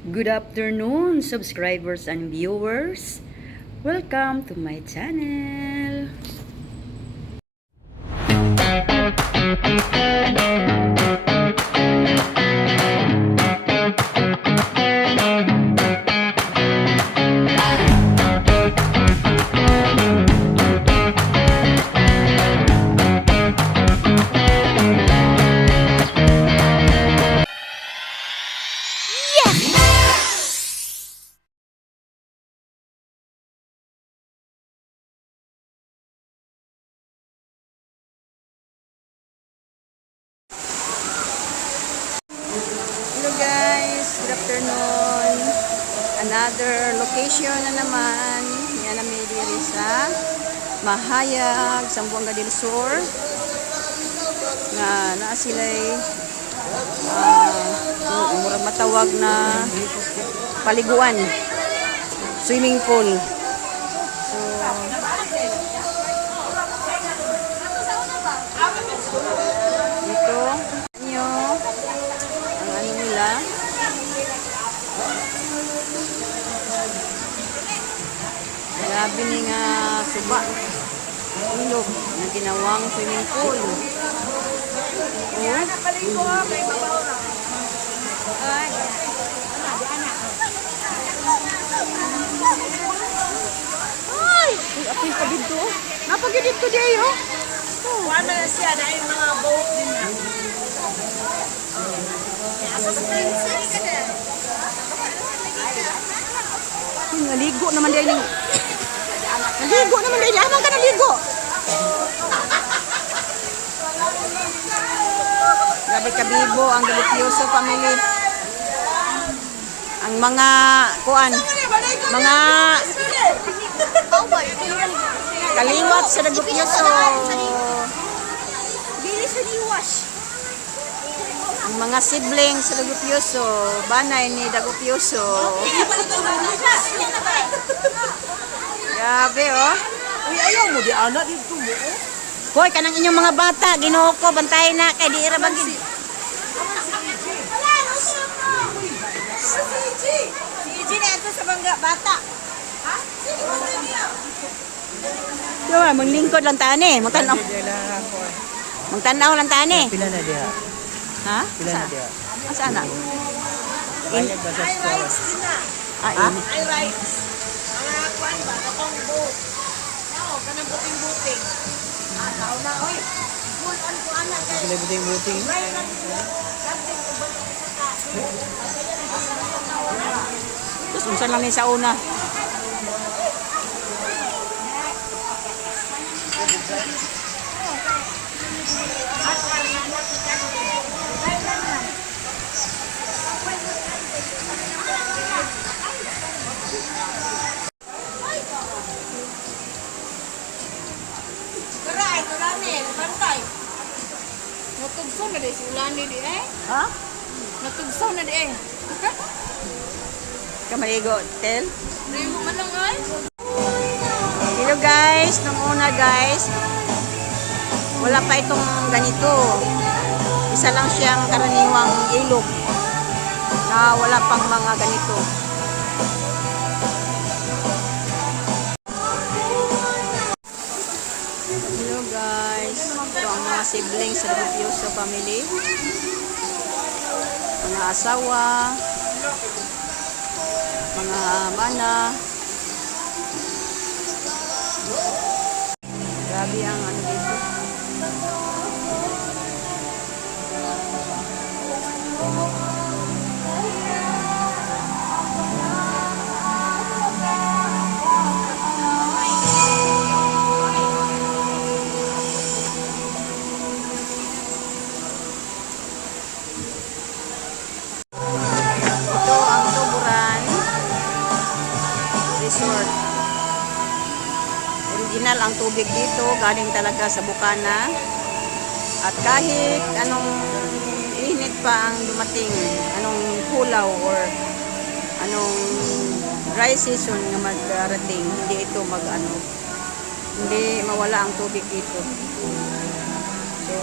Good afternoon, subscribers and viewers. Welcome to my channel. Hello guys, good afternoon. Another location na naman. Yan na may diri sa Mahayag, Zamboanga del Sur. Na sila'y murag matawag na paliguan. Swimming pool. So, dito nyo ang ano nila. Grabe ni nga suba. Ilog na ginawang swimming pool. Ay, apoy pa dito. Napagid dito diyo. Kuha na siya dahil mga boat din na. Naligo naman din. Naligo naman din. Amang ka naligo. Grabe kabibo ang Galipioso family. Ang mga kuan, mga kaliwat sa Galipioso. Ang mga siblings sa Galipioso, banay ni Galipioso. Grabe oh. Uy, ayaw mo di anak dito mo. Hoy, kanang inyong mga bata, Ginoo ko, bantayan na kay di ra bagid. Si na ito sa bangga bata. Ha? Yo, manglingkod lang tani, magtanaw. Magtanaw lang tani. Pila na diha? Ha? Pila na diha? Asa na? Bayad ba sa I store? rights din na. Ah, I rights. Mga kuan ba? Katong boat. Oo, kanang buting-buting. Tao na, oy. Full on ko anak kay. Pila buting-buting? Tapos unsan lang ni sa una. Tara, ito lang eh. Bantay. Natugsaw na di si Ulani di eh. Ha? Natugsaw na di eh. Kamaligo, tel. Hindi mo man lang ay. Hello guys, nung una guys, wala pa itong ganito. Isa lang siyang karaniwang ilog na wala pang mga ganito. Hello guys, ito ang mga siblings sa Galipioso family. Mga asawa, mga mana. Grabe ang ano dito. Ito ang Tuburan Resort. Original ang tubig dito, galing talaga sa bukana. At kahit anong init pa ang dumating, anong kulaw or anong dry season na magdarating, hindi ito hindi mawala ang tubig dito. So,